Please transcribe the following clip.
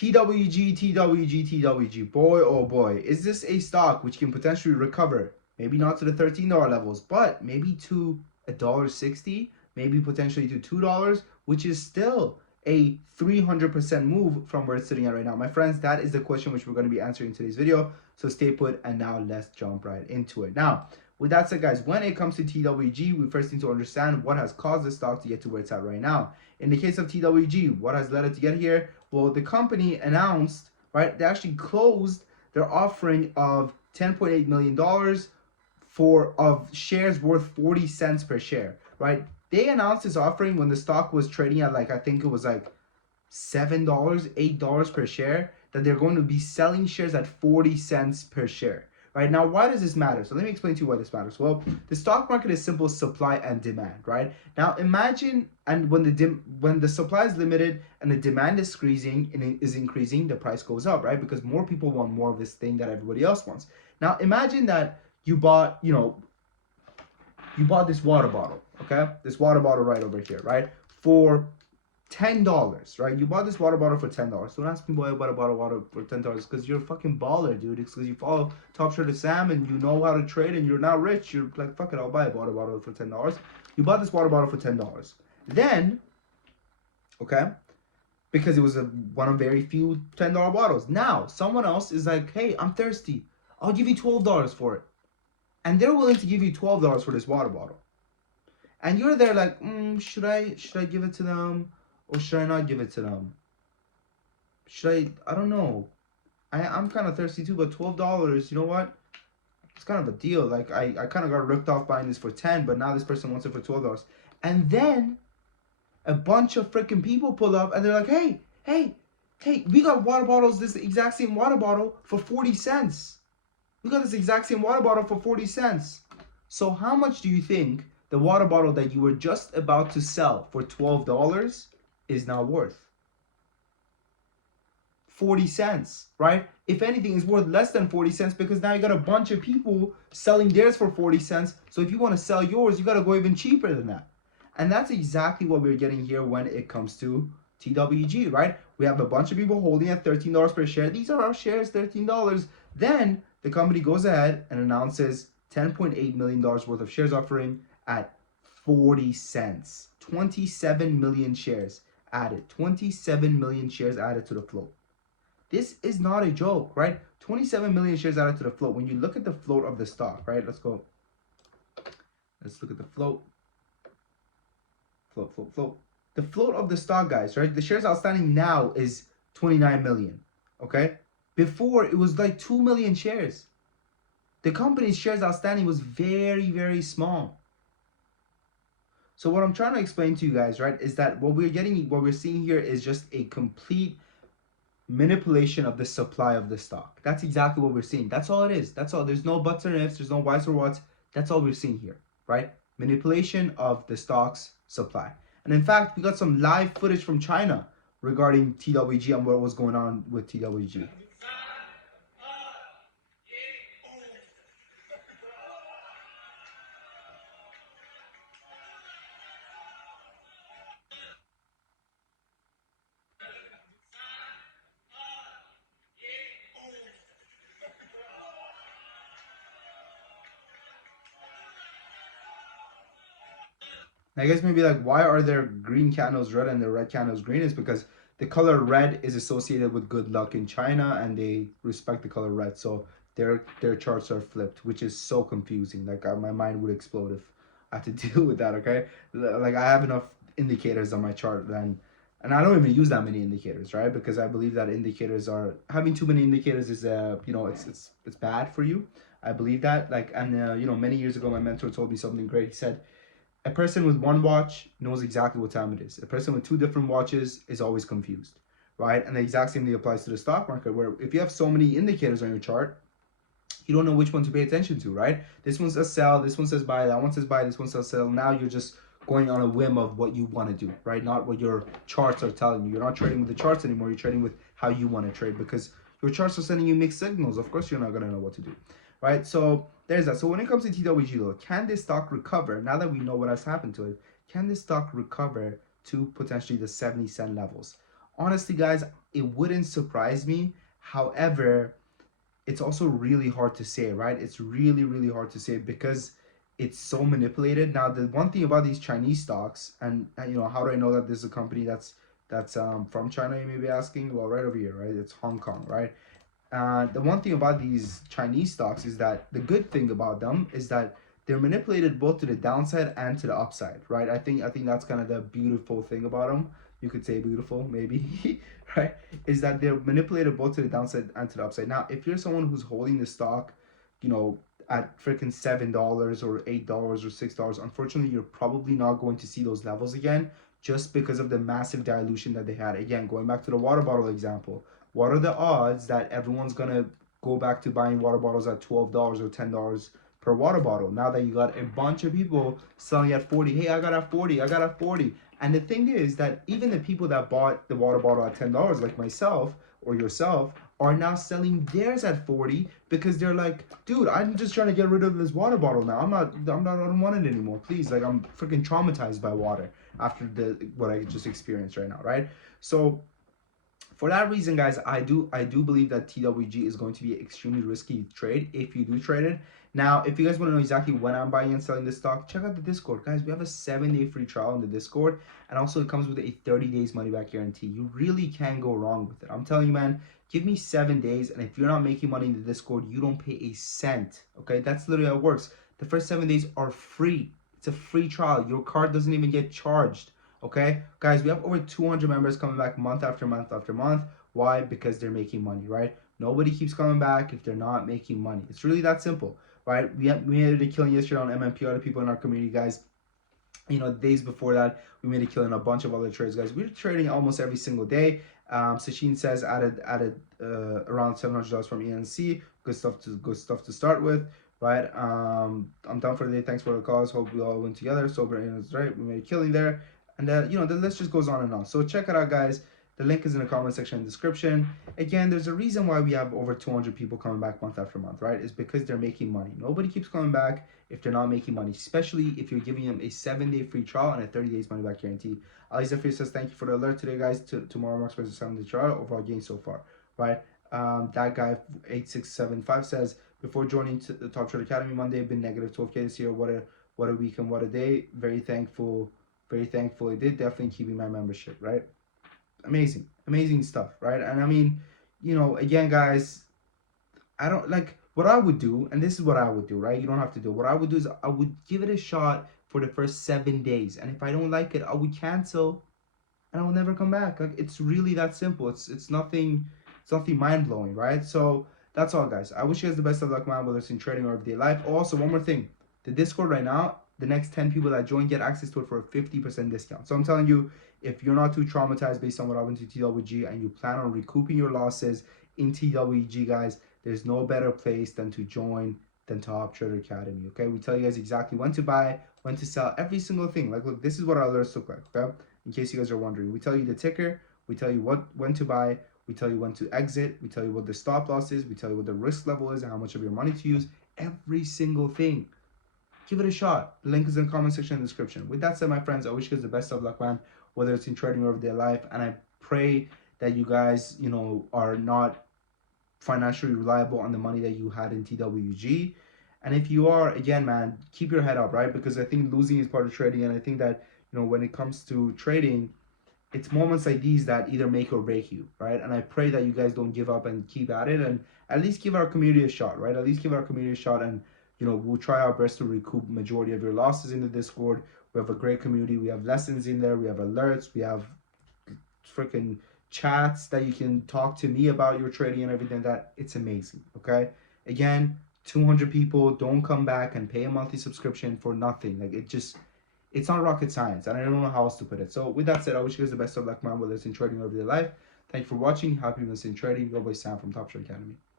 TWG, TWG, TWG. Boy, oh boy. Is this a stock which can potentially recover? Maybe not to the $13 levels, but maybe to $1.60, maybe potentially to $2, which is still a 300% move from where it's sitting at right now. My friends, that is the question which we're going to be answering in today's video. So stay put, and now let's jump right into it. Now, with that said, guys, when it comes to TWG, we first need to understand what has caused the stock to get to where it's at right now. In the case of TWG, what has led it to get here? Well, the company announced, right, they actually closed their offering of $10.8 million of shares worth 40 cents per share, right? They announced this offering when the stock was trading at like, I think it was like $7, $8 per share, that they're going to be selling shares at 40 cents per share. Right now, why does this matter? So let me explain to you why this matters. Well, the stock market is simple supply and demand, right? Now imagine, and when the supply is limited and the demand is increasing, the price goes up, right? Because more people want more of this thing that everybody else wants. Now imagine that you bought this water bottle, okay? This water bottle right over here, right? For $10, right? You bought this water bottle for $10. Don't ask me why I bought a bottle of water for $10. Because you're a fucking baller, dude. It's because you follow Top Shot of Sam and you know how to trade and you're now rich. You're like, fuck it, I'll buy a water bottle for $10. You bought this water bottle for $10. Then, okay, because it was one of very few $10 bottles. Now, someone else is like, hey, I'm thirsty. I'll give you $12 for it. And they're willing to give you $12 for this water bottle. And you're there like, should I give it to them? Or should I not give it to them? I don't know. I'm kind of thirsty too, but $12, you know what? It's kind of a deal. Like, I kind of got ripped off buying this for 10, but now this person wants it for $12. And then a bunch of freaking people pull up and they're like, hey, we got water bottles, this exact same water bottle for 40 cents. We got this exact same water bottle for 40 cents. So how much do you think the water bottle that you were just about to sell for $12 is now worth? 40 cents, right? If anything, it's worth less than 40 cents because now you got a bunch of people selling theirs for 40 cents. So if you want to sell yours, you got to go even cheaper than that. And that's exactly what we're getting here when it comes to TWG, right? We have a bunch of people holding at $13 per share. These are our shares, $13. Then the company goes ahead and announces $10.8 million worth of shares offering at 40 cents. 27 million shares added. 27 million shares added to the float. This is not a joke, right? 27 million shares added to the float. When you look at the float of the stock, right? Let's look at the float. Float. The float of the stock, guys, right? The shares outstanding now is 29 million, okay? Before, it was like 2 million shares. The company's shares outstanding was very, very small. So what I'm trying to explain to you guys, right, is that what we're seeing here is just a complete manipulation of the supply of the stock. That's exactly what we're seeing. That's all it is. That's all. There's no buts or ifs. There's no whys or whats. That's all we're seeing here, right? Manipulation of the stock's supply. And in fact, we got some live footage from China regarding TWG and what was going on with TWG. I guess maybe like, why are their green candles red and their red candles green? Is because the color red is associated with good luck in China and they respect the color red. So their charts are flipped, which is so confusing. Like my mind would explode if I had to deal with that, okay? Like I have enough indicators on my chart and I don't even use that many indicators, right? Because I believe that having too many indicators is it's bad for you. I believe that. Like, and many years ago my mentor told me something great. He said, a person with one watch knows exactly what time it is. A person with two different watches is always confused, right? And the exact same thing applies to the stock market, where if you have so many indicators on your chart, you don't know which one to pay attention to, right? This one says sell, this one says buy, that one says buy, this one says sell. Now you're just going on a whim of what you want to do, right? Not what your charts are telling you. You're not trading with the charts anymore. You're trading with how you want to trade because your charts are sending you mixed signals. Of course, you're not going to know what to do, right? So there's that. So when it comes to TWG though, can this stock recover? Now that we know what has happened to it, can this stock recover to potentially the 70 cent levels? Honestly, guys, it wouldn't surprise me. However, it's also really hard to say, right? It's really, really hard to say because it's so manipulated. Now, the one thing about these Chinese stocks, and how do I know that this is a company that's from China? You may be asking. Well, right over here, right? It's Hong Kong, right? The one thing about these Chinese stocks is that the good thing about them is that they're manipulated both to the downside and to the upside, right? I think that's kind of the beautiful thing about them. You could say beautiful, maybe, right? Is that they're manipulated both to the downside and to the upside. Now, if you're someone who's holding the stock, you know, at freaking $7 or $8 or $6, unfortunately, you're probably not going to see those levels again, just because of the massive dilution that they had. Again, going back to the water bottle example, what are the odds that everyone's gonna go back to buying water bottles at $12 or $10 per water bottle now that you got a bunch of people selling at 40? Hey, I got at 40, I got at 40. And the thing is that even the people that bought the water bottle at $10, like myself or yourself, are now selling theirs at 40 because they're like, dude, I'm just trying to get rid of this water bottle now. I don't want it anymore. Please, like, I'm freaking traumatized by water after what I just experienced right now, right? So for that reason, guys, I do believe that TWG is going to be an extremely risky trade if you do trade it. Now, if you guys want to know exactly when I'm buying and selling this stock, check out the Discord, guys. We have a 7-day free trial in the Discord, and also it comes with a 30 days money back guarantee. You really can't go wrong with it. I'm telling you, man. Give me 7 days, and if you're not making money in the Discord, you don't pay a cent. Okay, that's literally how it works. The first 7 days are free. It's a free trial. Your card doesn't even get charged. Okay, guys, we have over 200 members coming back month after month after month. Why? Because they're making money, right? Nobody keeps coming back if they're not making money. It's really that simple, right? We made a killing yesterday on MMP. Other people in our community, guys. Days before that, we made a killing a bunch of other trades, guys. We're trading almost every single day. Sachin says added around $700 from ENC. Good stuff to start with, right? I'm done for the day. Thanks for the calls. Hope we all went together. Sober is right. We made a killing there. And the list just goes on and on. So check it out, guys. The link is in the comment section and description. Again, there's a reason why we have over 200 people coming back month after month, right? It's because they're making money. Nobody keeps coming back if they're not making money, especially if you're giving them a 7-day free trial and a 30 days money back guarantee. Ali Zafir says, thank you for the alert today, guys. Tomorrow marks the 7-day trial. Overall gain so far, right? That guy 8675 says, before joining the Top Trade Academy Monday, been negative 12K this year. What a week and what a day. Very thankful I did. Definitely keeping my membership, right? Amazing stuff, right? And I mean, again, guys, I don't like what I would do, and this is what I would do, right? You don't have to do. What I would do is I would give it a shot for the first 7 days, and if I don't like it, I would cancel, and I will never come back. Like, it's really that simple. It's nothing mind blowing, right? So that's all, guys. I wish you guys the best of luck, man, whether it's in trading or everyday life. Also, one more thing, the Discord right now, the next 10 people that join get access to it for a 50% discount. So I'm telling you, if you're not too traumatized based on what happened to TWG and you plan on recouping your losses in TWG, guys, there's no better place than to join than Top Trader Academy. Okay, we tell you guys exactly when to buy, when to sell, every single thing. Like, look, this is what our alerts look like. Okay, in case you guys are wondering, we tell you the ticker, we tell you when to buy, we tell you when to exit, we tell you what the stop loss is, we tell you what the risk level is and how much of your money to use. Every single thing. Give it a shot. The link is in the comment section and description. With that said, my friends, I wish you guys the best of luck, man, whether it's in trading or everyday life. And I pray that you guys, are not financially reliable on the money that you had in TWG. And if you are, again, man, keep your head up, right? Because I think losing is part of trading. And I think that, when it comes to trading, it's moments like these that either make or break you, right? And I pray that you guys don't give up and keep at it, and at least give our community a shot, right? At least give our community a shot, and we'll try our best to recoup majority of your losses in the Discord. We have a great community. We have lessons in there. We have alerts. We have freaking chats that you can talk to me about your trading and everything. That it's amazing. Okay, again, 200 people. Don't come back and pay a monthly subscription for nothing. Like, it's not rocket science, and I don't know how else to put it. So with that said, I wish you guys the best of luck, man, whether it's in trading or everyday life. Thank you for watching. Happy business in trading. Your boy Sam from Top Trade Academy.